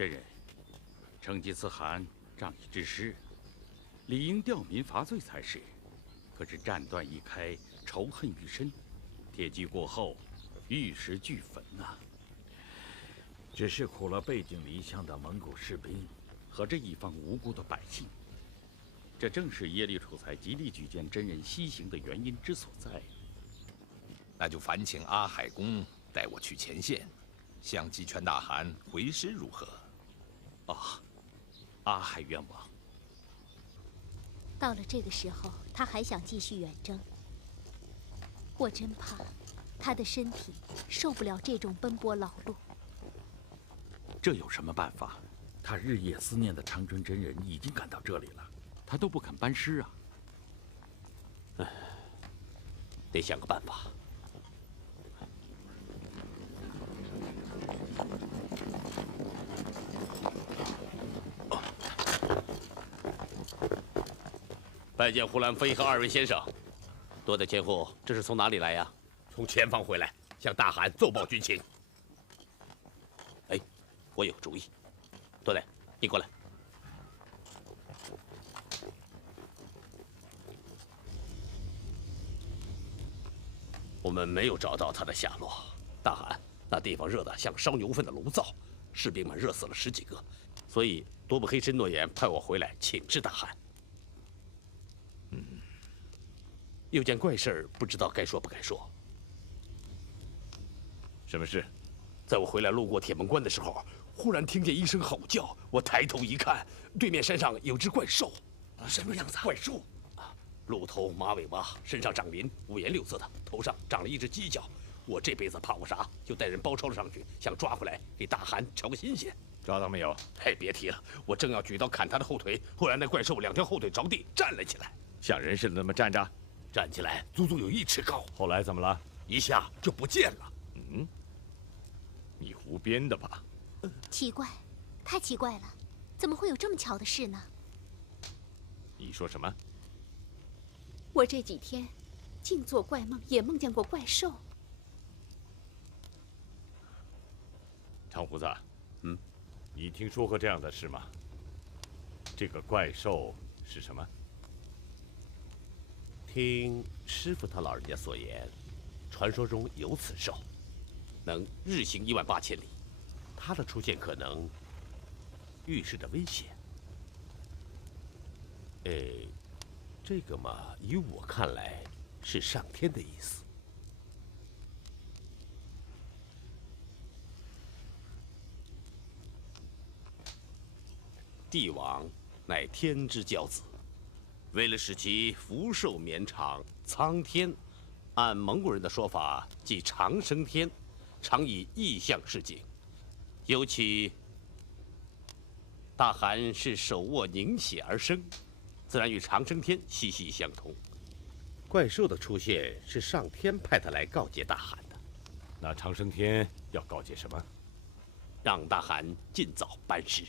真人，成吉思汗仗义之师，理应吊民伐罪才是。可是战端一开，仇恨愈深，铁骑过后，玉石俱焚呐。只是苦了背井离乡的蒙古士兵和这一方无辜的百姓。这正是耶律楚材极力举荐真人西行的原因之所在。那就烦请阿海公带我去前线，向鸡拳大汗回师如何？啊，阿海冤枉。到了这个时候，他还想继续远征，我真怕他的身体受不了这种奔波劳碌。这有什么办法？他日夜思念的长春真人已经赶到这里了，他都不肯班师啊。得想个办法。拜见呼兰妃和二位先生。多的千户，这是从哪里来呀？从前方回来，向大汗奏报军情。哎，我有个主意。多代，你过来。我们没有找到他的下落。大汗，那地方热得像烧牛粪的炉灶，士兵们热死了10几个，所以多布黑申诺言派我回来请示大汗。有件怪事儿，不知道该说不该说。什么事？在我回来路过铁门关的时候，忽然听见一声吼叫，我抬头一看，对面山上有只怪兽。什么样子？怪兽啊，鹿头马尾巴，身上长鳞，五颜六色的，头上长了一只犄角。我这辈子怕过啥，就带人包抄了上去，想抓回来给大汗瞧个新鲜。抓到没有？嘿，别提了，我正要举刀砍他的后腿，忽然那怪兽2条后腿着地站了起来，像人似的那么站着，站起来足足有1尺高。后来怎么了？一下就不见了。你胡编的吧？奇怪，太奇怪了，怎么会有这么巧的事呢？你说什么？我这几天净做怪梦，也梦见过怪兽。长胡子，你听说过这样的事吗？这个怪兽是什么？听师傅他老人家所言，传说中有此兽，能日行18000里。它的出现可能预示着危险。这个嘛，以我看来是上天的意思。帝王乃天之骄子，为了使其福寿绵长，苍天按蒙古人的说法，即长生天，常以异象示警。尤其大汗是手握凝血而生，自然与长生天息息相通。怪兽的出现是上天派他来告诫大汗的。那长生天要告诫什么？让大汗尽早班师。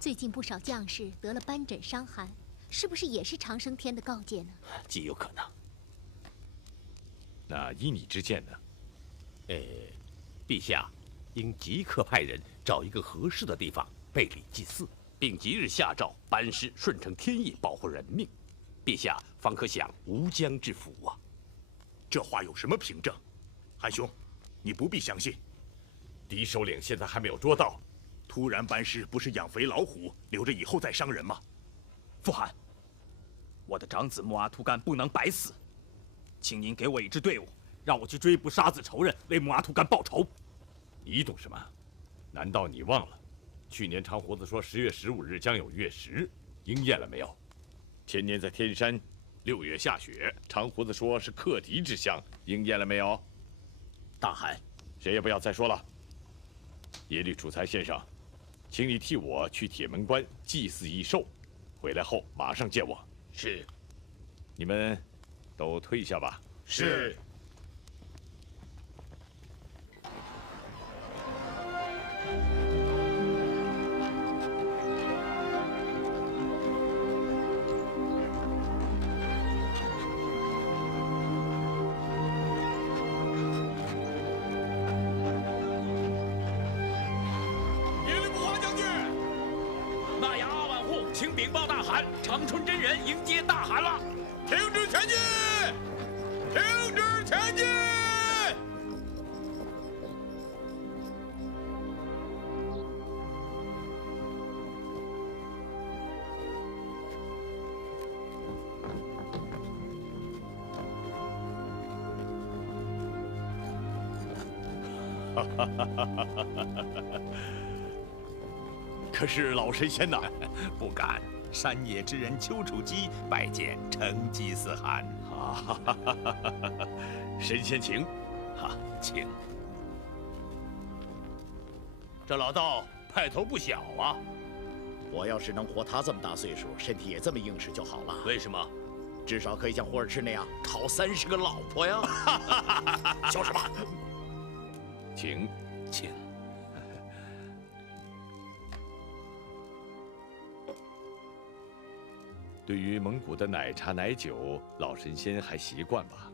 最近不少将士得了斑疹伤寒，是不是也是长生天的告诫呢？极有可能。那依你之见呢？陛下应即刻派人找一个合适的地方备礼祭祀，并即日下诏班师顺承天意，保护人命，陛下方可享无疆之福啊！这话有什么凭证？韩兄，你不必相信。敌首领现在还没有捉到，突然班师不是养肥老虎，留着以后再伤人吗？父汗，我的长子木阿图干不能白死，请您给我一支队伍，让我去追捕杀子仇人，为木阿图干报仇。你懂什么？难道你忘了，去年长胡子说10月15日将有月食，应验了没有？前年在天山6月下雪，长胡子说是克敌之象，应验了没有？大汗，谁也不要再说了。耶律楚材先生，请你替我去铁门关祭祀异兽，回来后马上见我。是。你们都退下吧。是。耶律看长春真人迎接大汗了！停止前进！停止前进！可是老神仙呐，不敢。山野之人丘处机拜见成吉思汗。神仙请。请。这老道派头不小啊！我要是能活他这么大岁数，身体也这么硬实就好了。为什么？至少可以像霍尔赤那样讨30个老婆呀！笑什么？请。对于蒙古的奶茶奶酒，老神仙还习惯吧？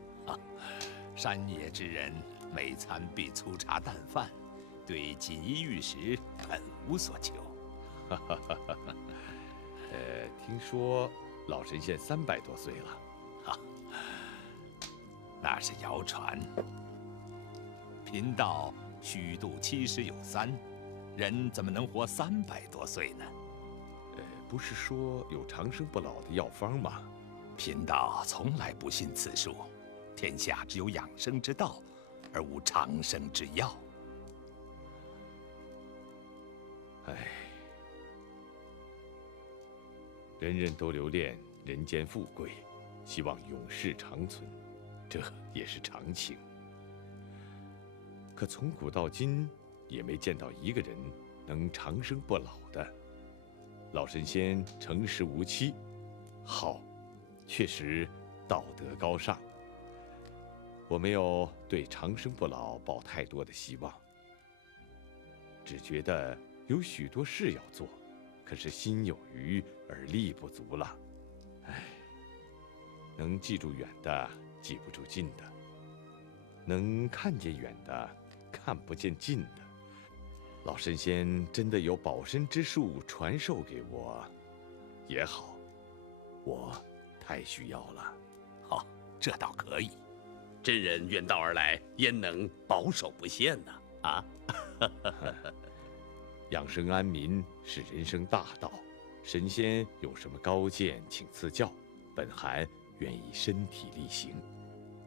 山野之人每餐必粗茶淡饭，对锦衣玉食本无所求。听说老神仙300多岁了。那是谣传。贫道虚度70有3，人怎么能活300多岁呢？不是说有长生不老的药方吗？贫道从来不信此术，天下只有养生之道，而无长生之药。人人都留恋人间富贵，希望永世长存，这也是常情。可从古到今，也没见到一个人能长生不老的。老神仙诚实无欺，好，确实道德高尚。我没有对长生不老抱太多的希望，只觉得有许多事要做，可是心有余而力不足了。能记住远的，记不住近的；能看见远的，看不见近的。老神仙真的有保身之术传授给我，也好，我太需要了。好，这倒可以。真人远道而来，焉能保守不限呢？养生安民是人生大道，神仙有什么高见，请赐教，本汗愿以身体力行。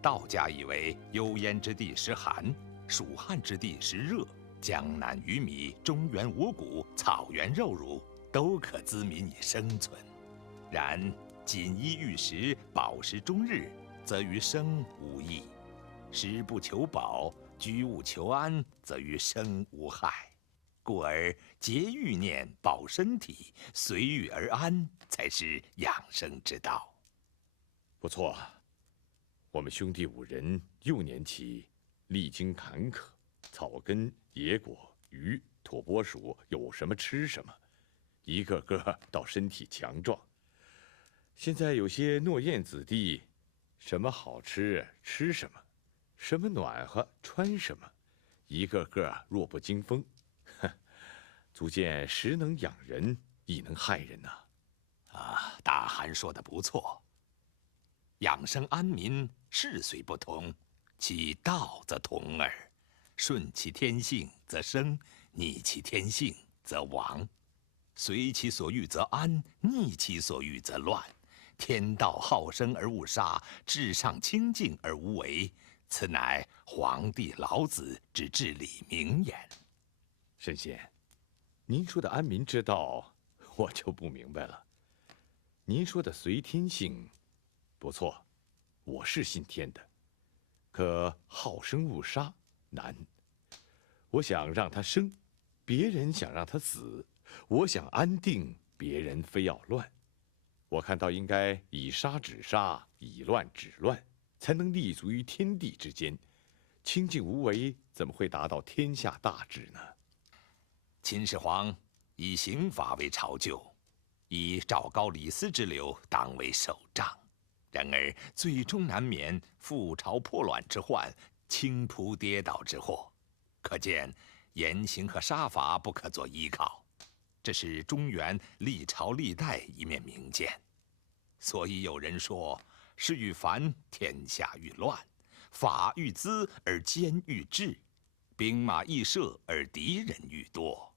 道家以为幽燕之地食寒，蜀汉之地食热。江南鱼米，中原五谷，草原肉乳，都可滋民以生存。然锦衣玉食，饱食终日，则于生无益；食不求饱，居无求安，则于生无害。故而节欲念，保身体，随遇而安，才是养生之道。不错，我们兄弟5人幼年起历经坎坷，草根、野果、鱼、土拨鼠有什么吃什么，一个个倒身体强壮。现在有些诺燕子弟，什么好吃吃什么，什么暖和穿什么，一个个弱不禁风，足见食能养人，亦能害人呐。大汗说的不错。养生安民，事虽不同，其道则同耳。顺其天性则生，逆其天性则亡。随其所欲则安，逆其所欲则乱。天道好生而勿杀，至上清净而无为，此乃黄帝老子之至理名言。神仙，您说的安民之道，我就不明白了。您说的随天性，不错，我是信天的。可好生勿杀难。我想让他生，别人想让他死；我想安定，别人非要乱。我看到应该以杀止杀，以乱止乱，才能立足于天地之间。清净无为，怎么会达到天下大治呢？秦始皇以刑法为朝救，以赵高李斯之流当为首仗，然而最终难免覆巢破卵之患，倾扑跌倒之祸。可见严刑和杀法不可做依靠，这是中原历朝历代一面明鉴。所以有人说：“事愈繁，天下愈乱；法愈滋而奸愈至，兵马易设而敌人愈多。”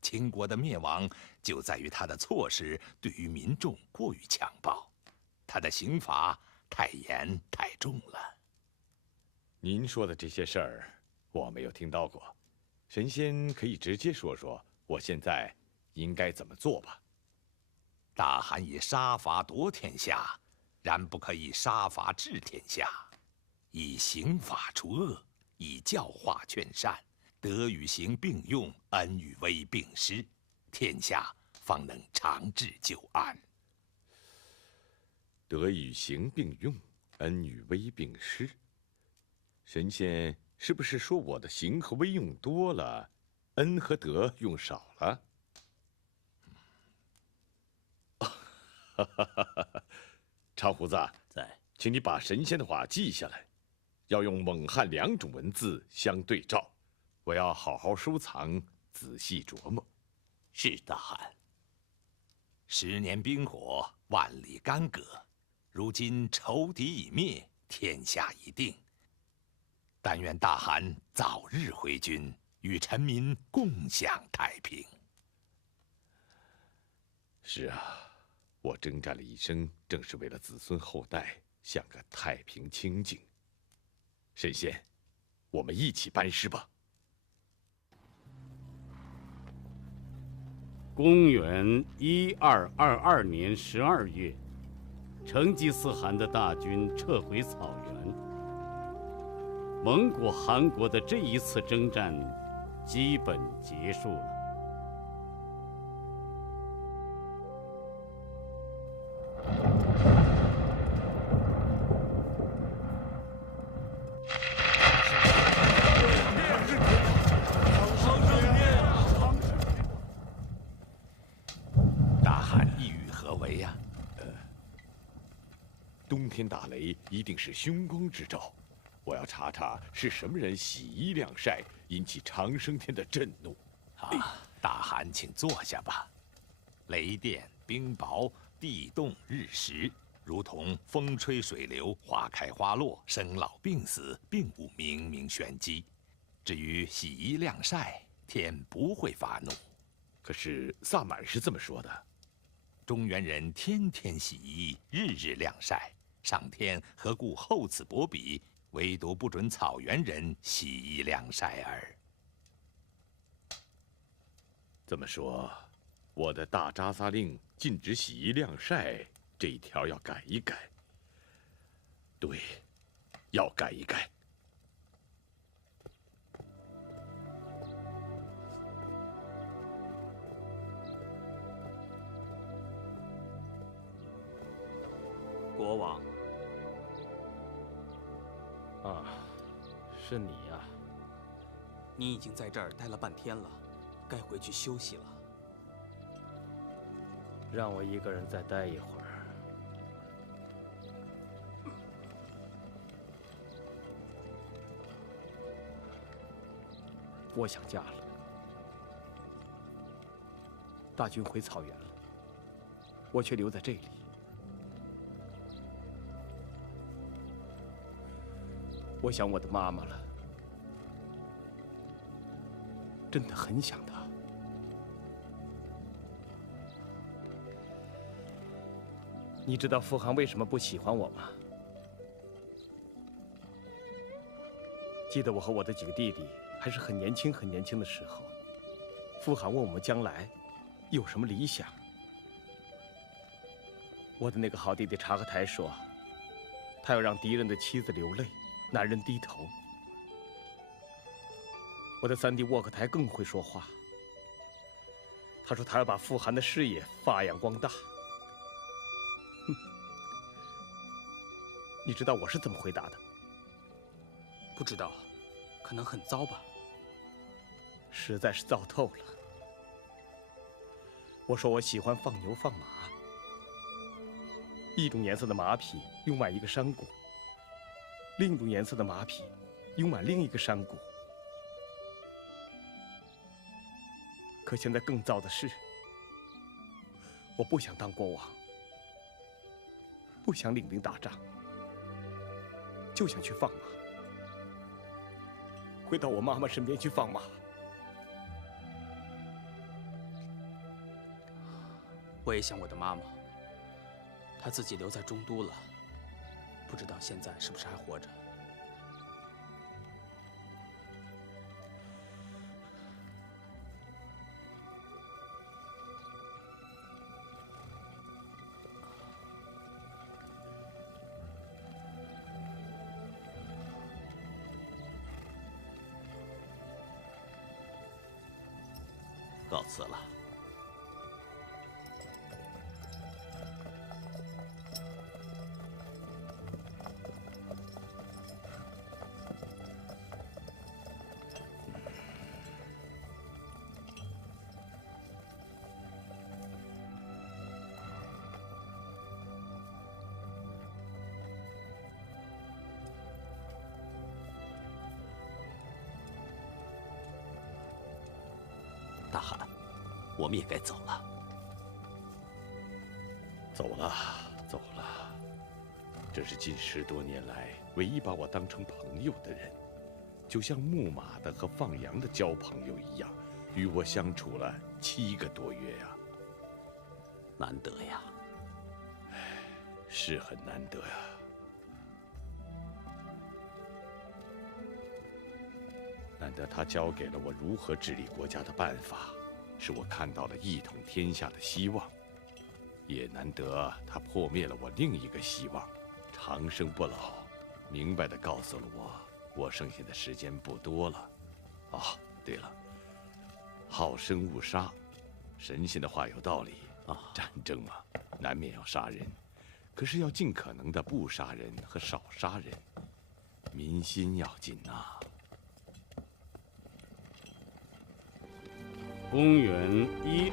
秦国的灭亡就在于他的措施对于民众过于强暴，他的刑罚太严太重了。您说的这些事儿，我没有听到过。神仙可以直接说说，我现在应该怎么做吧？大汗以杀伐夺天下，然不可以杀伐治天下。以刑法除恶，以教化劝善，德与刑并用，恩与威并施，天下方能长治久安。德与刑并用，恩与威并施。神仙是不是说我的刑和威用多了，恩和德用少了？长胡子，在，请你把神仙的话记下来，要用蒙汉两种文字相对照，我要好好收藏，仔细琢磨。是大汗。10年冰火，万里干戈，如今仇敌已灭，天下已定。但愿大汗早日回军，与臣民共享太平。是啊，我征战了一生，正是为了子孙后代享个太平清静。神仙，我们一起班师吧。公元1222年12月，成吉思汗的大军撤回草原。蒙古汗国的这一次征战基本结束了。大汗意欲何为呀？冬天打雷一定是凶光之兆，我要查查是什么人洗衣晾晒，引起长生天的震怒。大汗，请坐下吧。雷电、冰雹、地动、日食，如同风吹水流、花开花落、生老病死，并无明明玄机。至于洗衣晾晒，天不会发怒。可是萨满是这么说的。中原人天天洗衣，日日晾晒，上天何故厚此薄彼，唯独不准草原人洗衣晾晒耳？这么说，我的大扎萨令禁止洗衣晾晒这一条要改一改。对，要改一改。国王。啊，是你呀。你已经在这儿待了半天了，该回去休息了。让我一个人再待一会儿。我想家了。大军回草原了，我却留在这里。我想我的妈妈了，真的很想她。你知道父汗为什么不喜欢我吗？记得我和我的几个弟弟还是很年轻的时候，父汗问我们将来有什么理想。我的那个好弟弟察合台说，他要让敌人的妻子流泪，男人低头。我的三弟沃克台更会说话，他说他要把父汗的事业发扬光大。你知道我是怎么回答的？不知道，可能很糟吧。实在是糟透了。我说我喜欢放牛放马，一种颜色的马匹拥满一个山谷，另一种颜色的马匹拥满另一个山谷。可现在更糟的是，我不想当国王。不想领兵打仗，就想去放马，回到我妈妈身边去放马。我也想我的妈妈，她自己留在中都了，不知道现在是不是还活着。告辞了。大汗，我们也该走了。走了，走了。这是近10多年来唯一把我当成朋友的人，就像牧马的和放羊的交朋友一样，与我相处了7个多月呀。难得呀。是很难得呀。难得他教给了我如何治理国家的办法，使我看到了一统天下的希望；也难得他破灭了我另一个希望，长生不老，明白地告诉了我剩下的时间不多了。哦，对了，好生勿杀，神仙的话有道理啊。战争嘛，难免要杀人，可是要尽可能的不杀人和少杀人，民心要紧呐。公元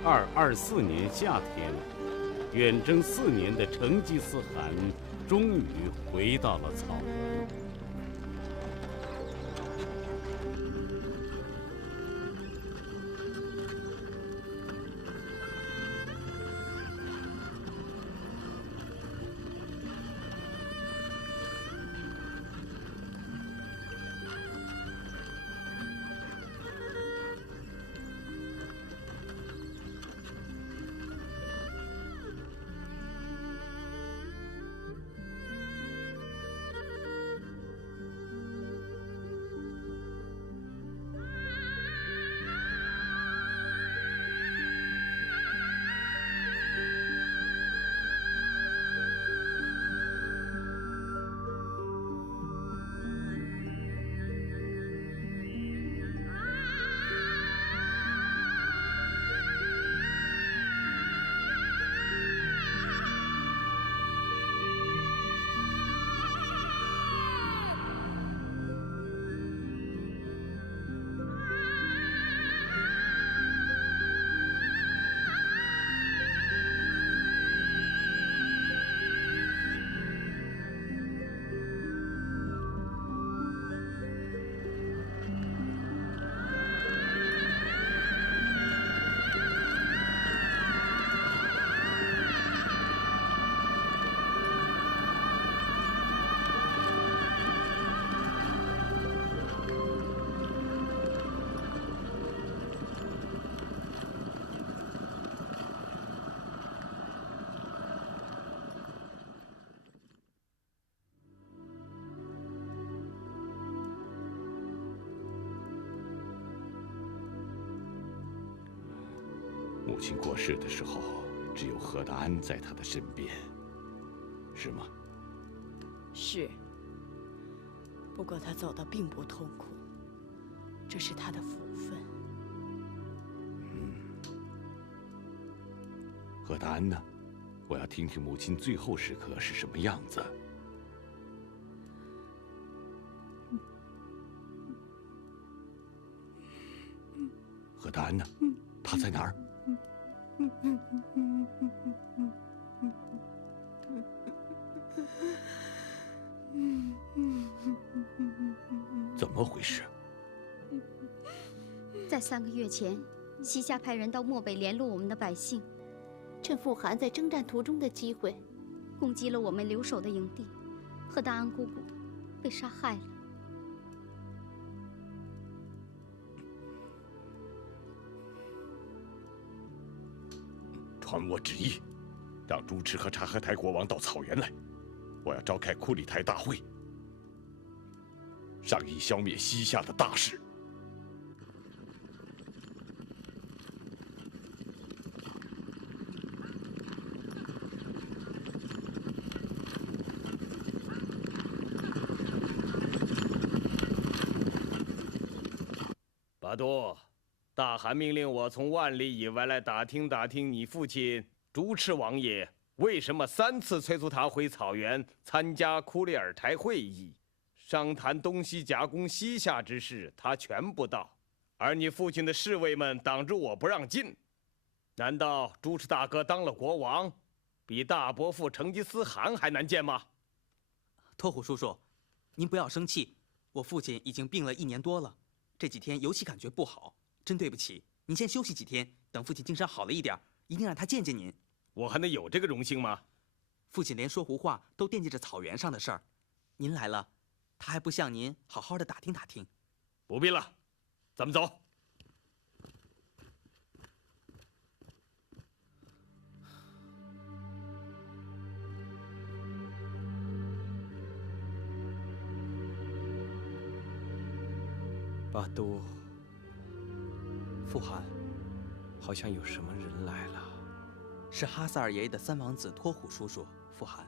1224年夏天，远征4年的成吉思汗终于回到了草原。母亲过世的时候，只有何大安在她的身边，是吗？是。不过他走得并不痛苦，这是他的福分。何大安呢？我要听听母亲最后时刻是什么样子。何大安呢？他在哪儿？怎么回事？在3个月前，西夏派人到漠北联络我们的百姓，趁富汗在征战途中的机会，攻击了我们留守的营地，和大安姑姑被杀害了。传我旨意，让朱赤和察合台国王到草原来，我要召开库里台大会，商议消灭西夏的大事。巴都，大汗命令我从万里以外来打听打听你父亲朱赤王爷为什么3次催促他回草原参加库里尔台会议，商谈东西夹攻西夏之事，他全不到，而你父亲的侍卫们挡住我不让进。难道朱赤大哥当了国王，比大伯父成吉思汗还难见吗？托虎叔叔，您不要生气，我父亲已经病了1年多了。这几天尤其感觉不好，真对不起。您先休息几天，等父亲精神好了一点，一定让他见见您。我还能有这个荣幸吗？父亲连说胡话都惦记着草原上的事儿，您来了，他还不向您好好的打听打听。不必了，咱们走。巴都，父汗，好像有什么人来了。是哈萨尔爷爷的3王子托虎叔叔。父汗，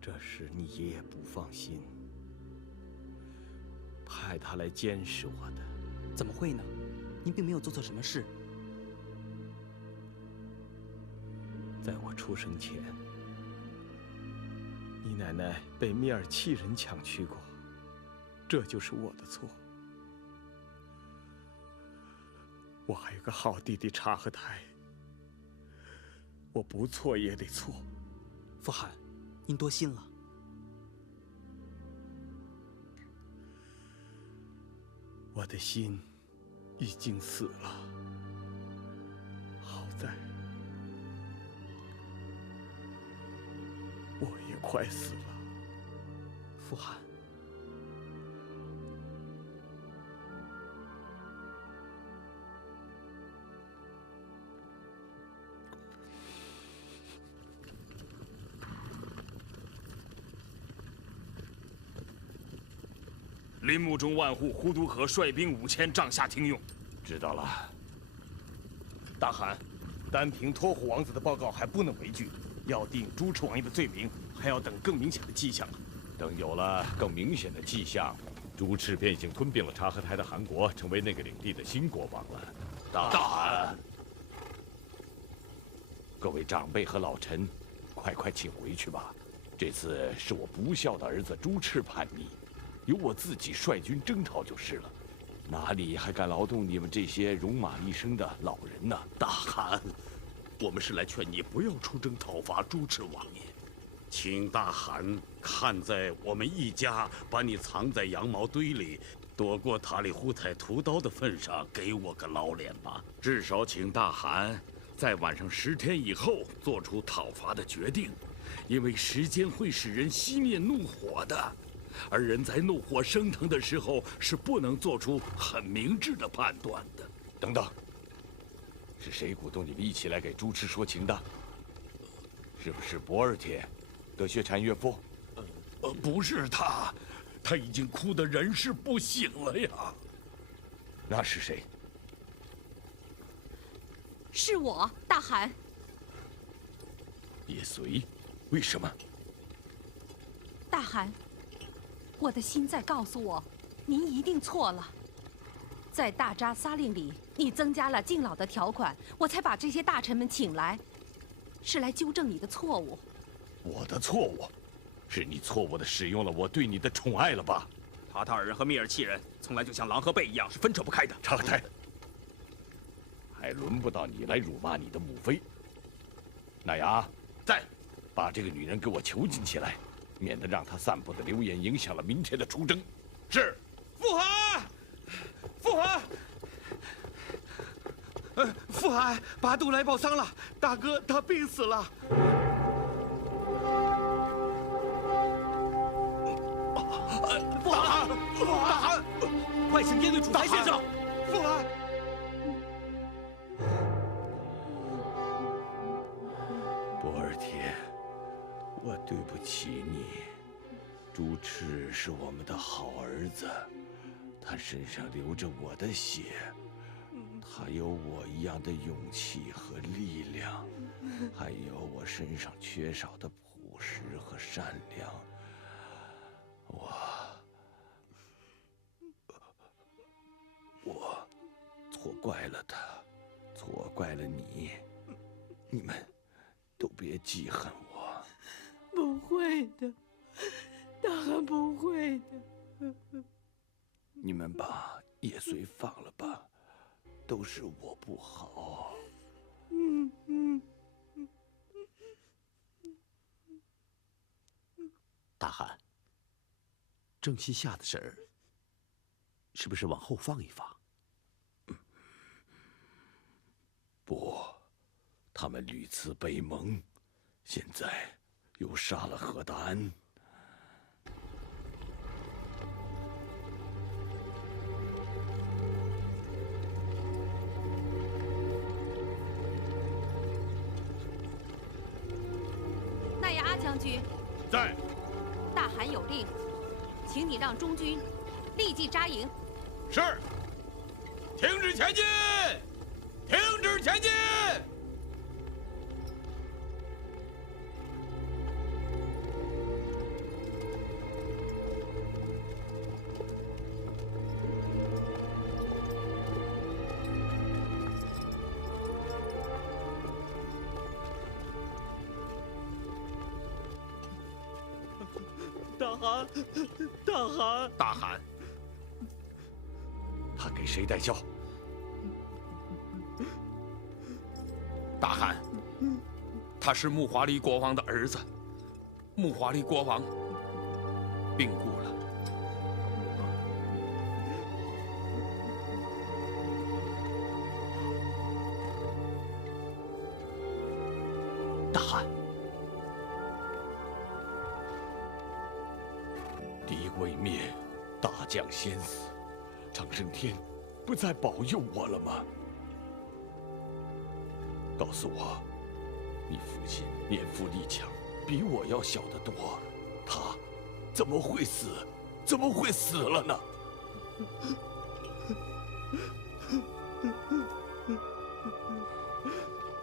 这是你爷爷不放心，派他来监视我的。怎么会呢？您并没有做错什么事。在我出生前，你奶奶被蔑尔契人抢去过。这就是我的错。我还有个好弟弟察合台，我不错也得错。父汗，您多心了。我的心已经死了，好在我也快死了。父汗。林木中万户呼都可率兵5000帐下听用。知道了。大汗，单凭托虎王子的报告还不能为据，要定朱赤王爷的罪名，还要等更明显的迹象。等有了更明显的迹象，朱赤便已经吞并了察合台的汗国，成为那个领地的新国王了。大汗，各位长辈和老臣，快请回去吧。这次是我不孝的儿子朱赤叛逆，由我自己率军征讨就是了，哪里还敢劳动你们这些戎马一生的老人呢？大汗，我们是来劝你不要出征讨伐朱赤王爷，请大汗看在我们一家把你藏在羊毛堆里，躲过塔里忽台屠刀的份上，给我个老脸吧。至少请大汗在晚上10天以后做出讨伐的决定，因为时间会使人熄灭怒火的。而人在怒火升腾的时候是不能做出很明智的判断的。等等，是谁鼓动你们一起来给朱赤说情的？是不是博尔帖，德薛禅岳父？不是他，他已经哭得人事不省了呀。那是谁？是我，大汗。叶绥，为什么？大汗，我的心在告诉我，您一定错了。在大扎撒令里，你增加了敬老的条款，我才把这些大臣们请来，是来纠正你的错误。我的错误，是你错误地使用了我对你的宠爱了吧？塔塔尔人和蔑尔契人从来就像狼和狈一样，是分扯不开的。察合台，还轮不到你来辱骂你的母妃。那牙在，把这个女人给我囚禁起来，免得让她散布的流言影响了明天的出征。是。父汗，父汗，父汗，拔都来报丧了，大哥他病死了。不好！大汗，快请殿对主裁先生。父安，博尔帖，我对不起你。朱赤是我们的好儿子，他身上流着我的血，他有我一样的勇气和力量，还有我身上缺少的朴实和善良。我错怪了他，错怪了你，你们都别记恨我。不会的，大汗不会的。你们把叶绥放了吧，都是我不好。大汗，正西夏的事儿，是不是往后放一放？不，他们屡次背盟，现在又杀了何达安。那呀，阿将军，在。大汗有令，请你让中军立即扎营。是。停止前进！停止前进！大汗，大汗，大汗，他给谁带孝？大汗，他是木华黎国王的儿子，木华黎国王病故了。大汗，敌未灭，大将先死，长生天不再保佑我了吗？告诉我，你父亲年富力强，比我要小得多，他怎么会死？怎么会死了呢？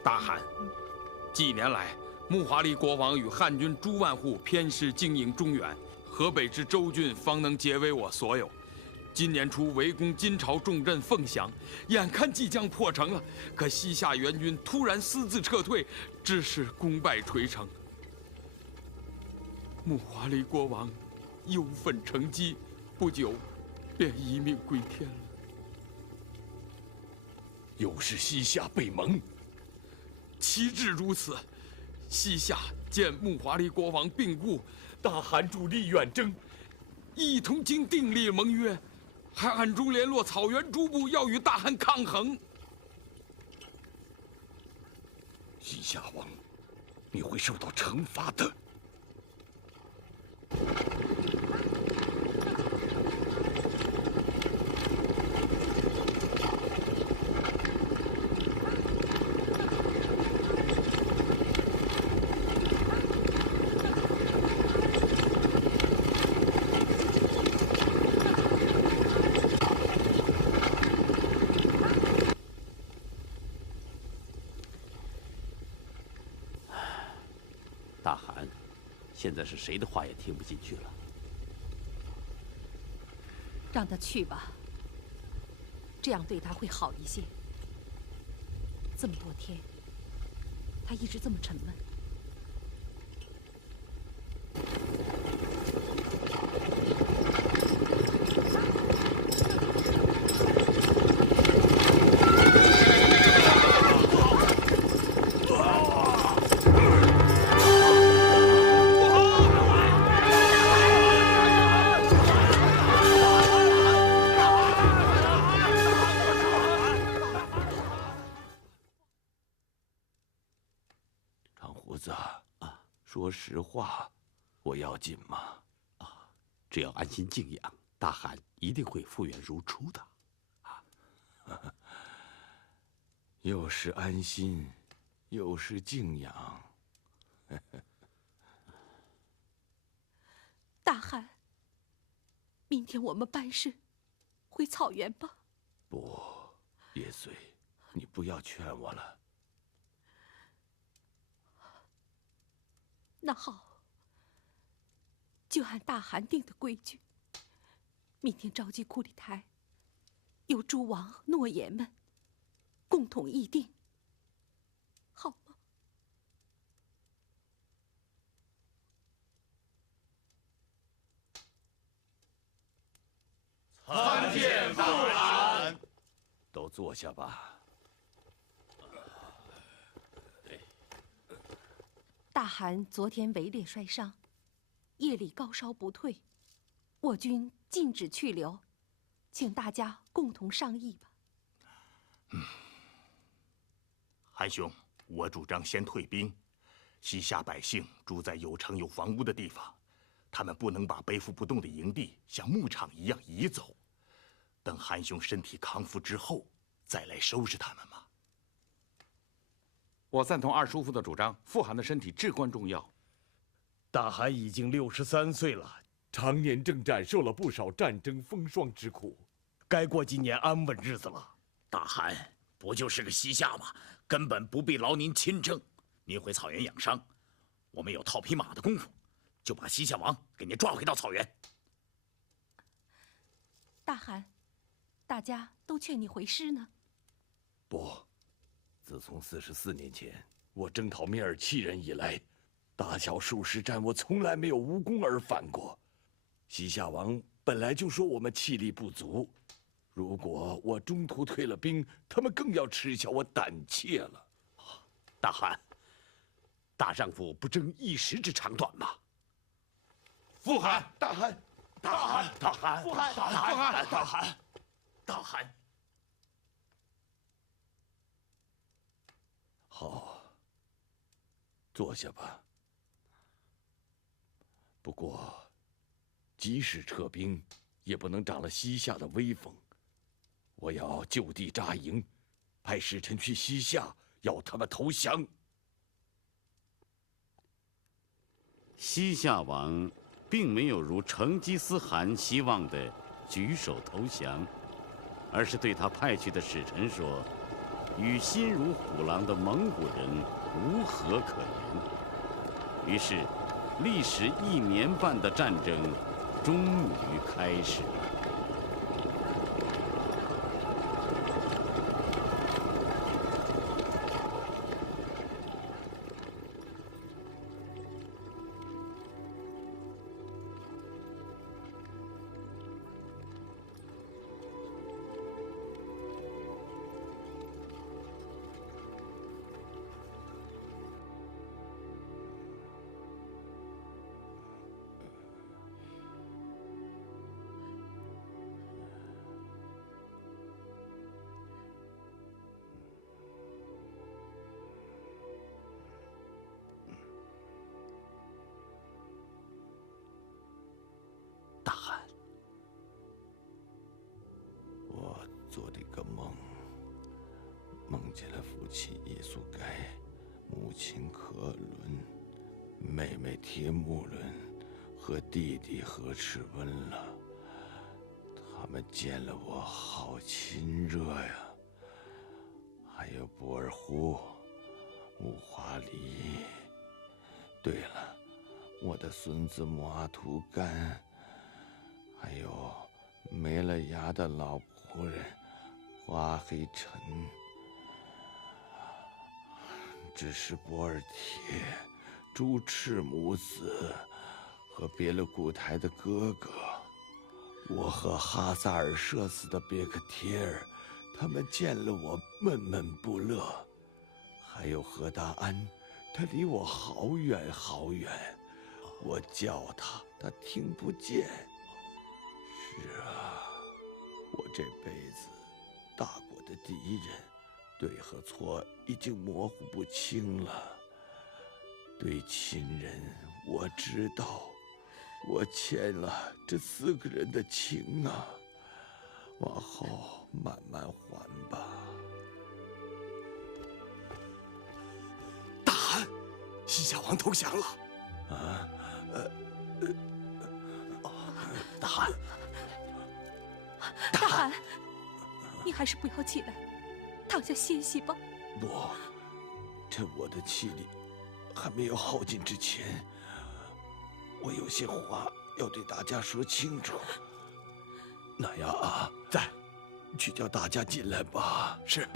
大汗，几年来，木华黎国王与汉军诸万户偏师经营中原，河北之州郡方能皆为我所有。今年初围攻金朝重镇凤翔，眼看即将破城了，可西夏援军突然私自撤退，致使功败垂成。木华黎国王忧愤成疾，不久便一命归天了。又是西夏背盟，岂止如此！西夏见木华黎国王病故，大汗主力远征，一同经订立盟约。还暗中联络草原诸部，要与大汗抗衡。西夏王，你会受到惩罚的。大汗，现在是谁的话也听不进去了。让他去吧，这样对他会好一些。这么多天，他一直这么沉闷。说实话，我要紧吗？只要安心静养，大汗一定会复原如初的。又是安心，又是静养。大汗，明天我们办事回草原吧。不，叶穗，你不要劝我了。那好，就按大汗定的规矩，明天召集库里台，由诸王诺言们共同议定，好吗？参见大汗。都坐下吧。大汗昨天围猎摔伤，夜里高烧不退，我军禁止去留，请大家共同商议吧。韩兄，我主张先退兵。西夏百姓住在有城有房屋的地方，他们不能把背负不动的营地像牧场一样移走。等韩兄身体康复之后，再来收拾他们嘛。我赞同二叔父的主张，傅寒的身体至关重要。大汗已经63岁了，常年征战，受了不少战争风霜之苦，该过几年安稳日子了。大汗不就是个西夏吗？根本不必劳您亲征。您回草原养伤，我们有套匹马的功夫，就把西夏王给您抓回到草原。大汗，大家都劝你回师呢。不，自从44年前我征讨蔑尔契人以来，大小数十战，我从来没有无功而返过。西夏王本来就说我们气力不足，如果我中途退了兵，他们更要耻笑我胆怯了。大汗，大丈夫不争一时之长短吗？傅寒，大汗，大汗，大汗，傅寒，大汗，大汗，大汗。好，坐下吧。不过，即使撤兵，也不能长了西夏的威风。我要就地扎营，派使臣去西夏，要他们投降。西夏王并没有如成吉思汗希望的举手投降，而是对他派去的使臣说：“与心如虎狼的蒙古人无何可言。”于是，历时1年半的战争终于开始了。大汗，我做了一个梦，梦见了父亲耶稣盖、母亲可伦、妹妹铁木伦和弟弟何赤温了。他们见了我，好亲热呀。还有博尔忽、木华黎。对了，我的孙子木阿图干。还有没了牙的老仆人花黑尘，只是博尔帖、朱赤母子和别勒古台的哥哥，我和哈萨尔射死的别克帖尔，他们见了我闷闷不乐。还有何大安，他离我好远好远，我叫他，他听不见。是啊，我这辈子大过的敌人，对和错已经模糊不清了。对亲人，我知道，我欠了这4个人的情啊，往后慢慢还吧。大汗，西夏王投降了。啊，大汗，大汗，你还是不要起来，躺下歇息吧。不，趁我的气力还没有耗尽之前，我有些话要对大家说清楚。那样啊，在，去叫大家进来吧。是。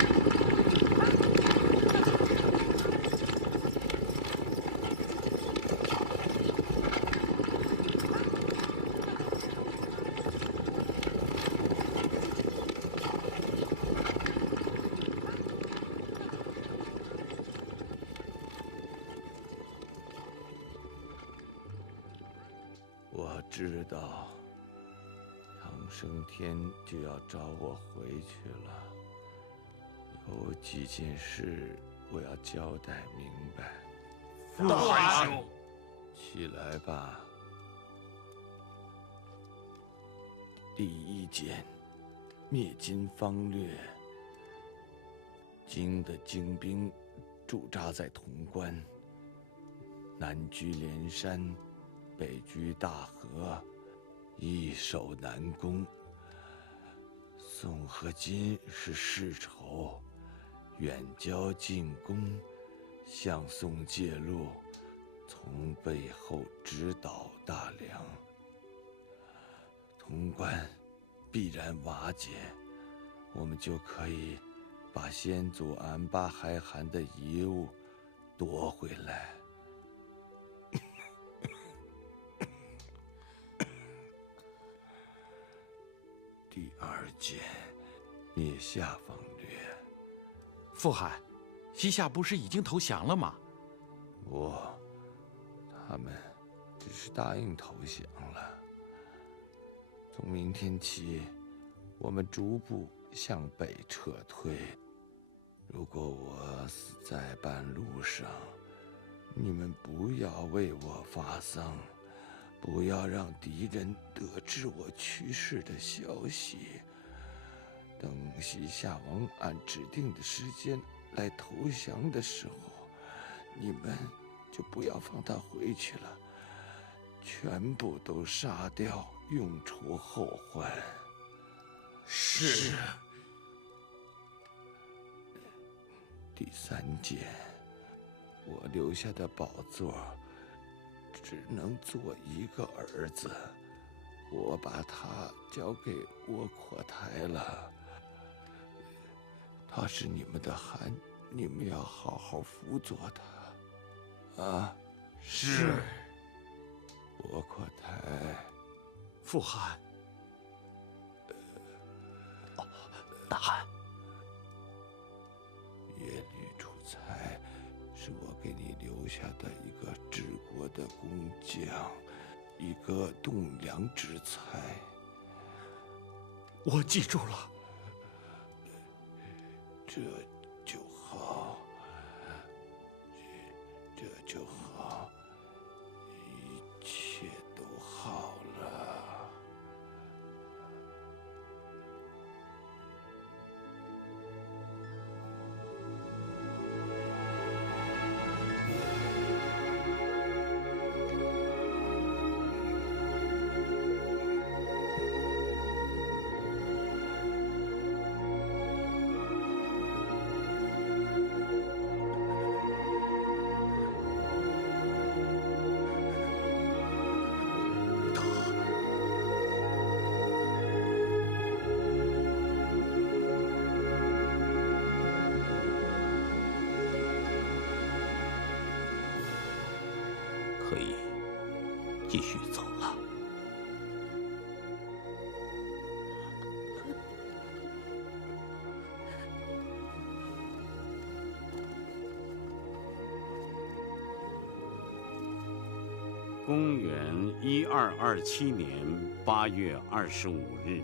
我知道，长生天就要找我回去了，有几件事我要交代明白。大汗兄，起来吧。第1件，灭金方略。金的精兵驻扎在潼关，南居连山，北居大河，易守难攻。宋和金是世仇，远交近攻，向宋借路，从背后直捣大梁。潼关必然瓦解，我们就可以把先祖安巴海汗的遗物夺回来。第2件，灭夏方略。傅汗，西夏不是已经投降了吗？他们只是答应投降了。从明天起，我们逐步向北撤退。如果我死在半路上，你们不要为我发丧，不要让敌人得知我去世的消息。等西夏王按指定的时间来投降的时候，你们就不要放他回去了，全部都杀掉，永除后患。是。第3件，我留下的宝座只能做1个儿子，我把他交给窝阔台了。他是你们的汗，你们要好好辅佐他。啊，是。窝阔台，傅汗。大汗。耶律楚材是我给你留下的一个治国的工匠，一个栋梁之才。我记住了。这就好，这就好，一切都好了。可以继续走了。公元1227年8月25日，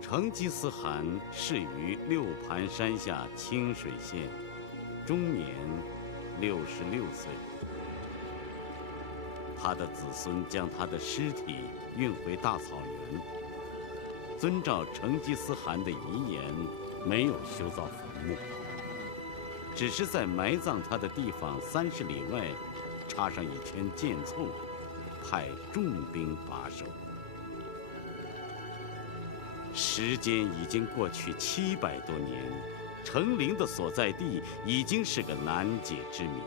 成吉思汗逝于六盘山下清水县，终年66岁。他的子孙将他的尸体运回大草原，遵照成吉思汗的遗言，没有修造坟墓，只是在埋葬他的地方30里外插上一圈箭簇，派重兵把守。时间已经过去700多年，成陵的所在地已经是个难解之谜。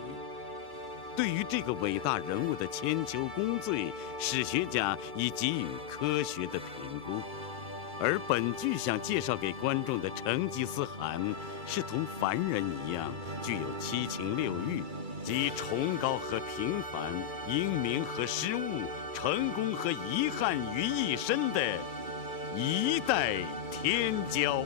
对于这个伟大人物的千秋功罪，史学家已给予科学的评估。而本剧想介绍给观众的成吉思汗，是同凡人一样，具有7情6欲，集崇高和平凡、英明和失误、成功和遗憾于一身的一代天骄。